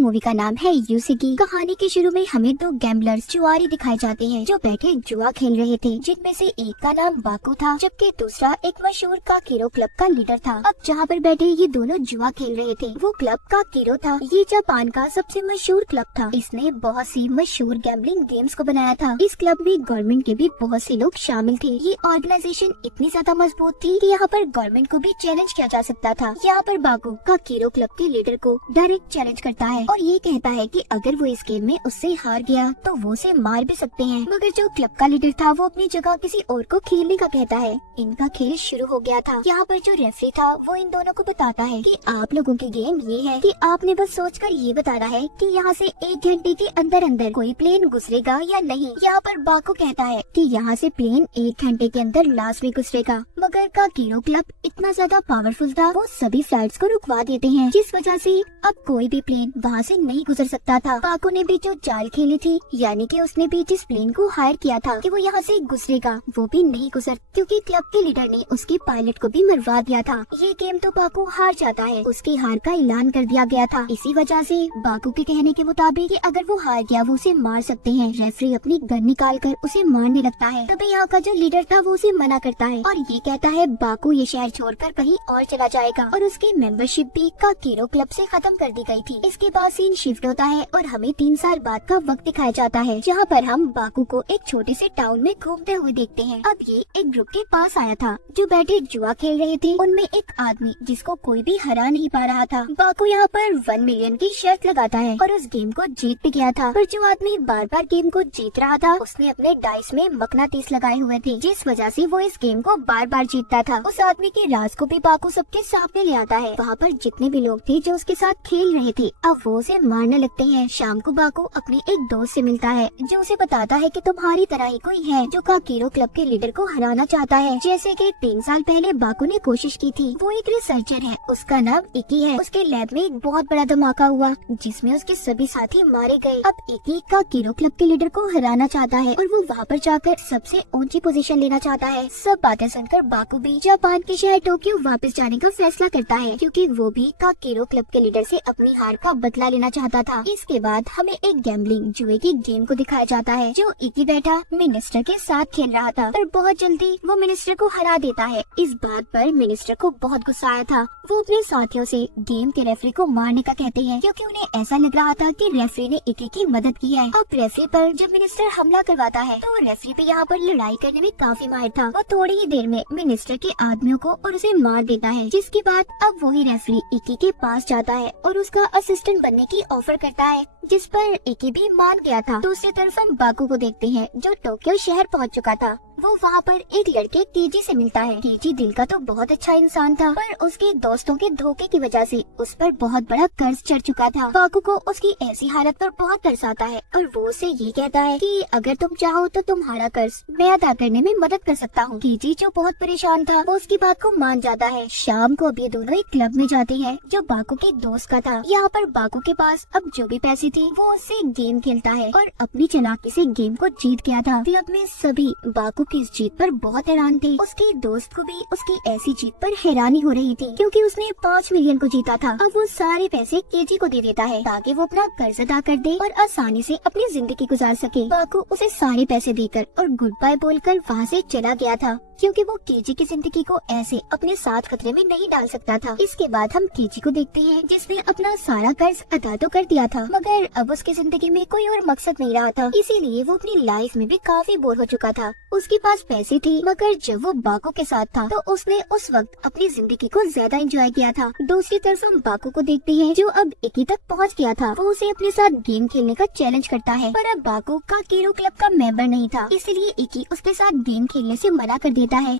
Movie का नाम है यूसिकी। कहानी के शुरू में हमें दो गैम्बलर्स जुआरी दिखाए जाते हैं जो बैठे जुआ खेल रहे थे, जिनमें से एक का नाम बाकू था जबकि दूसरा एक मशहूर काकीरो क्लब का लीडर था। अब जहाँ पर बैठे ये दोनों जुआ खेल रहे थे वो क्लब काकीरो था। ये जापान का सबसे मशहूर क्लब था। इसने बहुत सी मशहूर गैम्बलिंग गेम्स को बनाया था। इस क्लब में गवर्नमेंट के भी बहुत से लोग शामिल थे। ये ऑर्गेनाइजेशन इतनी ज्यादा मजबूत थी कि यहाँ पर गवर्नमेंट को भी चैलेंज किया जा सकता था। यहाँ पर बाकू काकीरो क्लब के लीडर को डायरेक्ट चैलेंज करता है और ये कहता है कि अगर वो इस गेम में उससे हार गया तो वो उसे मार भी सकते हैं। मगर जो क्लब का लीडर था वो अपनी जगह किसी और को खेलने का कहता है। इनका खेल शुरू हो गया था। यहाँ पर जो रेफरी था वो इन दोनों को बताता है कि आप लोगों की गेम ये है कि आपने बस सोचकर ये बताना है कि यहाँ से 1 घंटे के अंदर अंदर कोई प्लेन गुजरेगा या नहीं। यहाँ पर बाकू कहता है कि यहाँ से प्लेन 1 घंटे के अंदर लास्ट में गुजरेगा। मगर काकीरो क्लब इतना ज्यादा पावरफुल था वो सभी फ्लाइट्स को रुकवा देते हैं, जिस वजह से अब कोई भी प्लेन वहाँ से नहीं गुजर सकता था। बाकू ने भी जो चाल खेली थी, यानी कि उसने भी जिस प्लेन को हायर किया था कि वो यहाँ से गुजरेगा, वो भी नहीं गुजर, क्योंकि क्लब के लीडर ने उसके पायलट को भी मरवा दिया था। ये गेम तो बाकू हार जाता है। उसकी हार का ऐलान कर दिया गया था। इसी वजह से बाकू के कहने के मुताबिक कि अगर वो हार गया वो उसे मार सकते हैं। रेफरी अपनी गन निकाल कर उसे मारने लगता है। तभी यहाँ का जो लीडर था वो उसे मना करता है और ये कहता है बाकू ये शहर छोड़कर कहीं और चला जाएगा और उसकी मेंबरशिप भी काकीरो क्लब से खत्म कर दी गई थी। इसके बाद सीन शिफ्ट होता है और हमें 3 साल बाद का वक्त दिखाया जाता है, जहाँ पर हम बाकू को एक छोटे से टाउन में घूमते हुए देखते हैं। अब ये एक ग्रुप के पास आया था जो बैठे जुआ खेल रहे थे। उनमें एक आदमी जिसको कोई भी हरा नहीं पा रहा था। बाकू यहाँ पर 1 मिलियन की शर्त लगाता है और उस गेम को जीत भी गया था। पर जो आदमी बार बार गेम को जीत रहा था उसने अपने डाइस में मकनातीस लगाए हुए थे, जिस वजह से वो इस गेम को बार बार जीतता था। उस आदमी के राज को भी बाकू सबके सामने ले आता है। वहाँ पर जितने भी लोग थे जो उसके साथ खेल रहे थे अब वो उसे मारने लगते हैं। शाम को बाकू अपने एक दोस्त से मिलता है जो उसे बताता है कि तुम्हारी तरह ही कोई है जो काकीरो क्लब के लीडर को हराना चाहता है, जैसे कि 3 साल पहले बाकू ने कोशिश की थी। वो एक रिसर्चर है, उसका नाम इकी है। उसके लैब में एक बहुत बड़ा धमाका हुआ जिसमें उसके सभी साथी मारे गए। अब इकी काकीरो क्लब के लीडर को हराना चाहता है और वो वहाँ पर जाकर सबसे ऊंची पोजीशन लेना चाहता है। सब बातें सुनकर बाकू भी जापान के शहर टोक्यो वापस जाने का फैसला करता है, क्योंकि वो भी काकीरो क्लब के लीडर से अपनी हार का बदला लेना चाहता था। इसके बाद हमें एक गैम्बलिंग जुए की गेम को दिखाया जाता है जो इकी बैठा मिनिस्टर के साथ खेल रहा था, पर बहुत जल्दी वो मिनिस्टर को हरा देता है। इस बात पर मिनिस्टर को बहुत गुस्सा आया था। वो अपने साथियों से गेम के रेफरी को मारने का कहते हैं, क्योंकि उन्हें ऐसा लग रहा था कि रेफरी ने इकी की मदद की है। अब रेफरी पर जब मिनिस्टर हमला करवाता है तो रेफरी पे यहाँ पर लड़ाई करने में काफी माहिर था। वो थोड़ी ही देर में मिनिस्टर के आदमियों को और उसे मार देता है, जिसके बाद अब वही रेफरी इकी के पास जाता है और उसका असिस्टेंट बनने की ऑफर करता है, जिस पर इकी भी मान गया था। दूसरी तरफ हम बाकू को देखते हैं जो टोक्यो शहर पहुंच चुका था। वो वहाँ पर एक लड़के केजी से मिलता है। केजी दिल का तो बहुत अच्छा इंसान था, पर उसके दोस्तों के धोखे की वजह से उस पर बहुत बड़ा कर्ज चढ़ चुका था। बाकू को उसकी ऐसी हालत पर बहुत तरस आता है और वो उसे ये कहता है कि अगर तुम चाहो तो तुम्हारा कर्ज मैं अदा करने में मदद कर सकता हूँ। केजी जो बहुत परेशान था वो उसकी बात को मान जाता है। शाम को अब ये दोनों एक क्लब में जाते हैं जो बाकू के दोस्त का था। यहाँ पर बाकू के पास अब जो भी पैसे थे वो उससे गेम खेलता है और अपनी चालाकी से गेम को जीत गया था। क्लब में सभी बाकू की इस जीत पर बहुत हैरान थे। उसके दोस्त को भी उसकी ऐसी जीत पर हैरानी हो रही थी, क्योंकि उसने 5 मिलियन को जीता था। अब वो सारे पैसे केजी को दे देता है ताकि वो अपना कर्ज अदा कर दे और आसानी से अपनी जिंदगी गुजार सके। बाकू उसे सारे पैसे देकर और गुड बाय बोलकर वहाँ से चला गया था, क्योंकि वो केजी की जिंदगी को ऐसे अपने साथ खतरे में नहीं डाल सकता था। इसके बाद हम केजी को देखते हैं जिसने अपना सारा कर्ज अदा तो कर दिया था, मगर अब उसकी जिंदगी में कोई और मकसद नहीं रहा था, इसीलिए वो अपनी लाइफ में भी काफी बोर हो चुका था। उसके पास पैसे थे, मगर जब वो बाकू के साथ था तो उसने उस वक्त अपनी जिंदगी को ज्यादा एंजॉय किया था। दूसरी तरफ हम बाकू को देखते हैं जो अब इकी तक पहुंच गया था। वो उसे अपने साथ गेम खेलने का चैलेंज करता है, पर अब बाकू काकीरो क्लब का मेंबर नहीं था, इसलिए इकी उसके साथ गेम खेलने से मना कर देता है।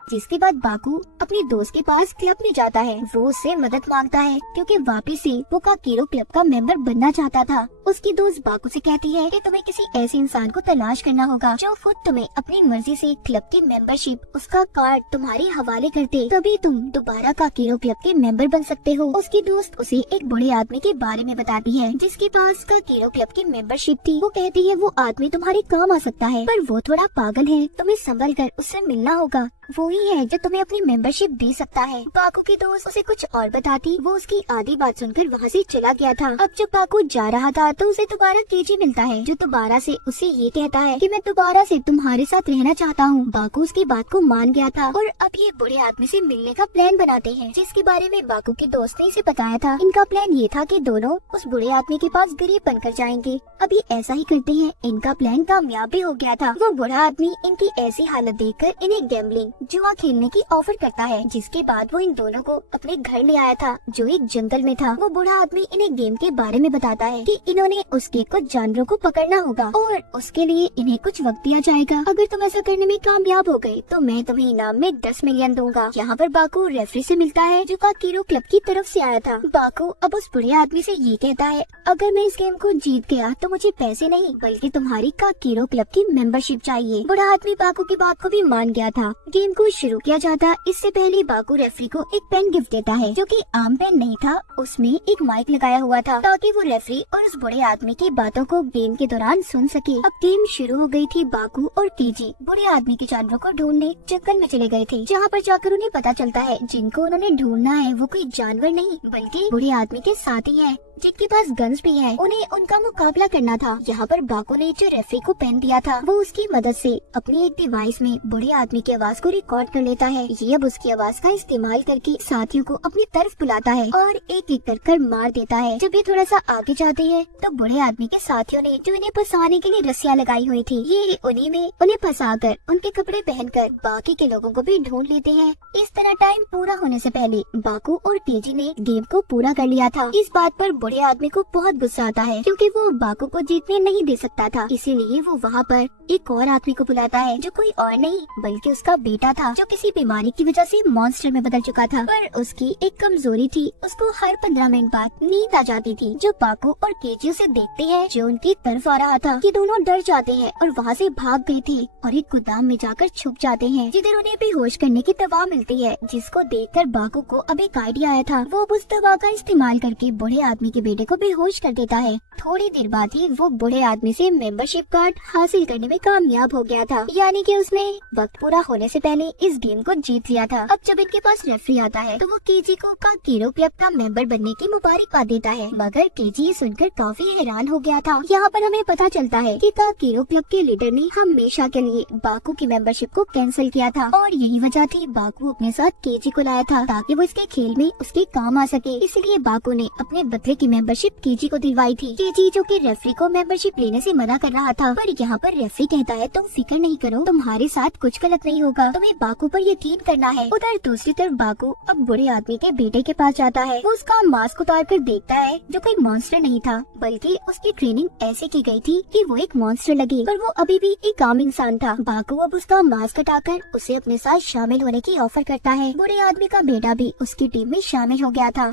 जिसके बाद बाकू अपने दोस्त के पास क्लब में जाता है। वो उससे मदद मांगता है क्योंकि वापस से वो काकीरो क्लब का मेंबर बनना चाहता था। उसकी दोस्त बाकू से कहती है कि तुम्हें किसी ऐसे इंसान को तलाश करना होगा जो खुद तुम्हें अपनी मर्जी से क्लब की मेंबरशिप उसका कार्ड तुम्हारे हवाले कर दे, तभी तुम दोबारा काकीरो क्लब के मेंबर बन सकते हो। उसकी दोस्त उसे एक बड़े आदमी के बारे में बताती है जिसके पास काकीरो क्लब की मेंबरशिप थी। वो कहती है वो आदमी तुम्हारे काम आ सकता है, पर वो थोड़ा पागल है, तुम्हें संभल कर उससे मिलना होगा। वो ही है जो तुम्हें अपनी मेंबरशिप दे सकता है। बाकू की दोस्त उसे कुछ और बताती, वो उसकी आधी बात सुनकर वहाँ से चला गया था। अब जब बाकू जा रहा था तो उसे दोबारा केजी मिलता है, जो दोबारा से उसे ये कहता है कि मैं दोबारा से तुम्हारे साथ रहना चाहता हूँ। बाकू उसकी बात को मान गया था और अब ये बूढ़े आदमी से मिलने का प्लान बनाते हैं, जिसके बारे में बाकू की दोस्त ने इसे बताया था। इनका प्लान ये था कि दोनों उस बूढ़े आदमी के पास गरीब बनकर जाएंगे। अब ये ऐसा ही करते हैं। इनका प्लान कामयाब भी हो गया था। वो बूढ़ा आदमी इनकी ऐसी हालत देखकर इन्हें गैम्बलिंग जुआ खेलने की ऑफर करता है, जिसके बाद वो इन दोनों को अपने घर ले आया था, जो एक जंगल में था। वो बूढ़ा आदमी इन्हें गेम के बारे में बताता है कि इन्होंने उसके कुछ जानवरों को पकड़ना होगा और उसके लिए इन्हें कुछ वक्त दिया जाएगा। अगर तुम ऐसा करने में कामयाब हो गए तो मैं तुम्हें इनाम में 10 मिलियन दूंगा। यहाँ पर बाकू रेफरी से मिलता है, जो काकीरो क्लब की तरफ से आया था। बाकू अब उस बूढ़े आदमी से ये कहता है, अगर मैं इस गेम को जीत गया तो मुझे पैसे नहीं बल्कि तुम्हारी काकीरो क्लब की मेंबरशिप चाहिए। बूढ़ा आदमी बाकू की बात को भी मान गया था। गेम को शुरू किया जाता इससे पहले बाकू रेफरी को एक पेन गिफ्ट देता है, जो कि आम पेन नहीं था, उसमें एक माइक लगाया हुआ था ताकि वो रेफरी और उस बूढ़े आदमी की बातों को गेम के दौरान सुन सके। अब गेम शुरू हो गई थी। बाकू और केजी बूढ़े आदमी के जानवरों को ढूंढने जंगल में चले गए थे, जहाँ पर जाकर उन्हें पता चलता है जिनको उन्होंने ढूंढना है वो कोई जानवर नहीं बल्कि बूढ़े आदमी के साथी है, जिनके पास गन्स भी है। उन्हें उनका मुकाबला करना था। यहाँ पर बाकू ने जो रेफरी को पेन दिया था, वो उसकी मदद से अपनी एक डिवाइस में बूढ़े आदमी की आवाज को रिकॉर्ड कर लेता है। ये अब उसकी आवाज का इस्तेमाल करके साथियों को अपनी तरफ बुलाता है और एक एक कर मार देता है। जब ये थोड़ा सा आगे जाते हैं तो बूढ़े आदमी के साथियों ने जो इन्हें फंसाने के लिए रस्सियां लगाई हुई थी, ये उन्हीं में उन्हें फंसाकर उनके कपड़े पहनकर बाकी के लोगों को भी ढूंढ लेते हैं। इस तरह टाइम पूरा होने से पहले बाकू और केजी ने गेम को पूरा कर लिया था। इस बात पर बूढ़े आदमी को बहुत गुस्सा आता है, क्योंकि वो बाकू को जीतने नहीं दे सकता था। इसीलिए वो वहाँ पर एक और आदमी को बुलाता है, जो कोई और नहीं बल्कि उसका बेटा था, जो किसी बीमारी की वजह से मॉन्स्टर में बदल चुका था। पर उसकी एक कमजोरी थी, उसको हर 15 मिनट बाद नींद आ जाती थी। जो बाकू और केजी उसे देखते हैं जो उनकी तरफ आ रहा था, ये दोनों डर जाते हैं और वहाँ से भाग गए थे और एक गोदाम में जाकर छुप जाते हैं, जिधर उन्हें बेहोश करने की दवा मिलती है, जिसको देखकर बाकू को अब एक आइडिया आया था। वो उस दवा का इस्तेमाल करके बूढ़े आदमी के बेटे को बेहोश कर देता है। थोड़ी देर बाद ही वो बूढ़े आदमी से मेंबरशिप कार्ड हासिल करने में कामयाब हो गया था, यानी कि उसने वक्त पूरा होने से पहले इस गेम को जीत लिया था। अब जब इनके पास रेफरी आता है तो वो केजी को काकीरो क्लब का मेंबर बनने की मुबारकबाद देता है, मगर केजी ये सुनकर काफी हैरान हो गया था। यहाँ पर हमें पता चलता है कि काकीरो क्लब के लीडर ने हमेशा के लिए बाकू की मेंबरशिप को कैंसिल किया था और यही वजह थी बाकू अपने साथ केजी को लाया था ताकि वो इसके खेल में उसके काम आ सके। इसलिए बाकू ने अपने बदले की मेंबरशिप केजी को दिलवाई थी। केजी जो कि रेफरी को मेंबरशिप लेने से मना कर रहा था, पर यहाँ पर रेफरी कहता है तुम फिक्र नहीं करो, तुम्हारे साथ कुछ गलत नहीं होगा, तुम्हें बाकू पर यकीन करना है। उधर दूसरी तरफ बाकू अब बूढ़े आदमी के बेटे के पास जाता है। वो उसका मास्क उतार कर देखता है, जो कोई मॉन्स्टर नहीं था बल्कि उसकी ट्रेनिंग ऐसे की गई थी कि वो एक मॉन्स्टर लगे, पर वो अभी भी एक आम इंसान था। बाकू अब उसका मास्क हटाकर उसे अपने साथ शामिल होने की ऑफर करता है। बूढ़े आदमी का बेटा भी उसकी टीम में शामिल हो गया था।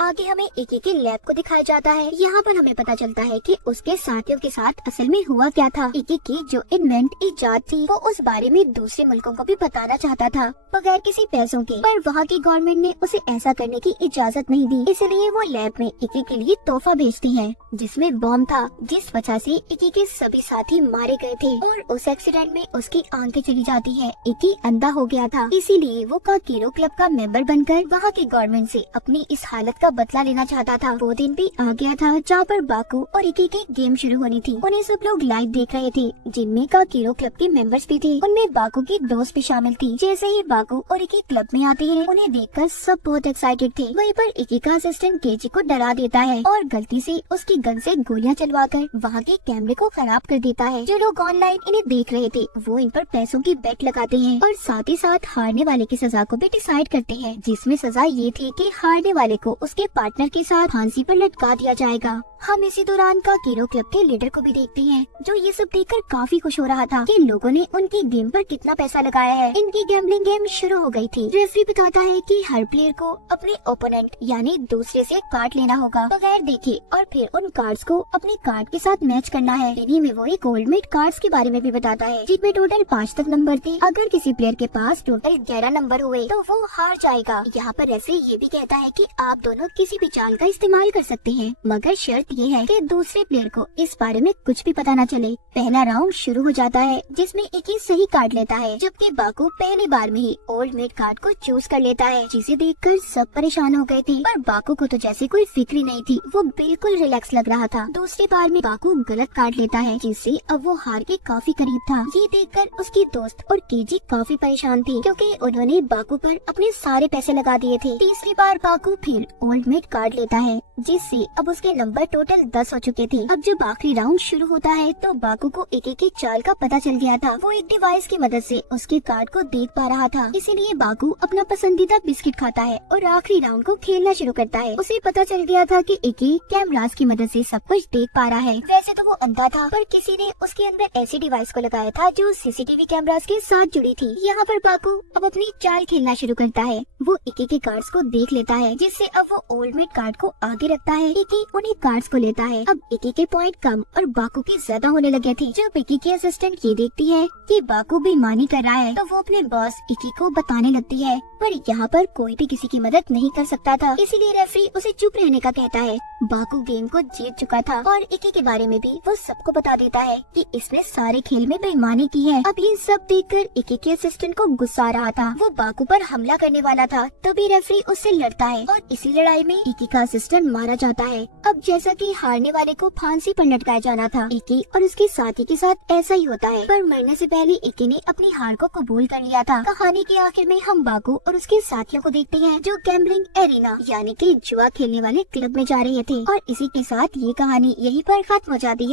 आगे हमें एक एक लैब को दिखाया जाता है। यहाँ पर हमें पता चलता है कि उसके साथियों के साथ असल में हुआ क्या था। एक की जो इन्वेंट इजाद थी, वो उस बारे में दूसरे मुल्कों को भी बताना चाहता था बगैर किसी पैसों के, पर वहाँ की गवर्नमेंट ने उसे ऐसा करने की इजाजत नहीं दी। इसलिए वो लैब में एक के लिए तोहफा भेजती है, जिसमें बॉम्ब था, जिस वजह से एक के सभी साथी मारे गए थे और उस एक्सीडेंट में उसकी आंखें चली जाती है। एक अंधा हो गया था, इसीलिए वो काकीरो क्लब का मेंबर बनकर वहाँ की गवर्नमेंट से अपनी इस हालत का बदला लेना चाहता था। वो दिन भी आ गया था जहाँ पर बाकू और इकी की गेम शुरू होनी थी। उन्हें सब लोग लाइव देख रहे थे, जिनमें काकीरो क्लब के मेंबर्स भी थे। उनमें बाकू की दोस्त भी शामिल थी। जैसे ही बाकू और इकी क्लब में आते हैं, उन्हें देखकर सब बहुत एक्साइटेड थे। वहीं पर इकी का असिस्टेंट केजी को डरा देता है और गलती से उसकी गन से गोलियां चलवाकर वहाँ के कैमरे को खराब कर देता है। जो लोग ऑनलाइन इन्हें देख रहे थे, वो इन पर पैसों की बेट लगाते हैं और साथ ही साथ हारने वाले की सजा को भी डिसाइड करते हैं, जिसमें सजा ये थी कि हारने वाले को उसके पार्टनर के साथ फांसी पर लटका दिया जाएगा। हम इसी दौरान काकीरो क्लब के लीडर को भी देखते हैं, जो ये सब देखकर काफी खुश हो रहा था कि लोगों ने उनकी गेम पर कितना पैसा लगाया है। इनकी गैम्बलिंग गेम शुरू हो गई थी। रेफरी बताता है कि हर प्लेयर को अपने ओपोनेंट यानी दूसरे से कार्ड लेना होगा बगैर देखे और फिर उन कार्ड्स को अपने कार्ड के साथ मैच करना है। इन्हीं में वो एक गोल्डमेट कार्ड्स के बारे में भी बताता है, जिनमें टोटल 5 तक नंबर थे। अगर किसी प्लेयर के पास टोटल 11 नंबर हुए तो वो हार जाएगा। यहाँ पर रेफरी ये भी कहता है कि आप दोनों किसी भी चाल का इस्तेमाल कर सकते हैं, मगर शर्त शर्त ये है कि दूसरे प्लेयर को इस बारे में कुछ भी पता न चले। पहला राउंड शुरू हो जाता है जिसमें इकी सही कार्ड लेता है, जबकि बाकू पहली बार में ही ओल्ड मेट कार्ड को चूज कर लेता है, जिसे देखकर सब परेशान हो गए थे। पर बाकू को तो जैसे कोई फिक्र ही नहीं थी, वो बिल्कुल रिलैक्स लग रहा था। दूसरी बार में बाकू गलत कार्ड लेता है, जिससे अब वो हार के काफी करीब था। ये देखकर उसकी दोस्त और केजी काफी परेशान थी, क्योंकि उन्होंने बाकू पर अपने सारे पैसे लगा दिए थे। तीसरी बार बाकू फिर ओल्ड मेट कार्ड लेता है, जिससे अब उसके नंबर टोटल 10 हो चुके थे। अब जब आखिरी राउंड शुरू होता है तो बाकू को एके के चाल का पता चल गया था। वो एक डिवाइस की मदद से उसके कार्ड को देख पा रहा था, इसीलिए बाकू अपना पसंदीदा बिस्किट खाता है और आखिरी राउंड को खेलना शुरू करता है। उसे पता चल गया था कि एके कैमरास की मदद से सब कुछ देख पा रहा है। वैसे तो वो अंधा था, पर किसी ने उसके अंदर ऐसी डिवाइस को लगाया था जो सीसीटीवी कैमरास के साथ जुड़ी थी। यहाँ पर बाकू अब अपनी चाल खेलना शुरू करता है। वो एके के कार्ड्स को देख लेता है, जिससे अब वो ओल्ड मेट कार्ड को आगे रखता है। एके उन्हीं कार्ड्स को लेता है। अब एके के पॉइंट कम और बाकू के ज्यादा होने लगे थे। जब एके की असिस्टेंट ये देखती है कि बाकू बेईमानी कर रहा है, तो वो अपने बॉस एके को बताने लगती है, पर यहाँ पर कोई भी किसी की मदद नहीं कर सकता था, इसीलिए रेफरी उसे चुप रहने का कहता है। बाकू गेम को जीत चुका था और एके के बारे में भी वो सबको बता देता है कि इसने सारे खेल में बेईमानी की है। अब ये सब देखकर एके के असिस्टेंट को गुस्सा आ रहा था। वो बाकू पर हमला करने वाला था, तभी रेफरी उससे लड़ता है और इसी लड़ाई में एके का असिस्टेंट मारा जाता है। अब जैसा कि हारने वाले को फांसी पर लटकाया जाना था, एके और उसके साथी के साथ ऐसा ही होता है, पर मरने से पहले एके ने अपनी हार को कबूल कर लिया था। कहानी के आखिर में हम बाकू और उसके साथियों को देखते हैं, जो गैम्बलिंग एरिना यानी कि जुआ खेलने वाले क्लब में जा रहे थे। और इसी के साथ ये कहानी यहीं पर खत्म हो जाती है।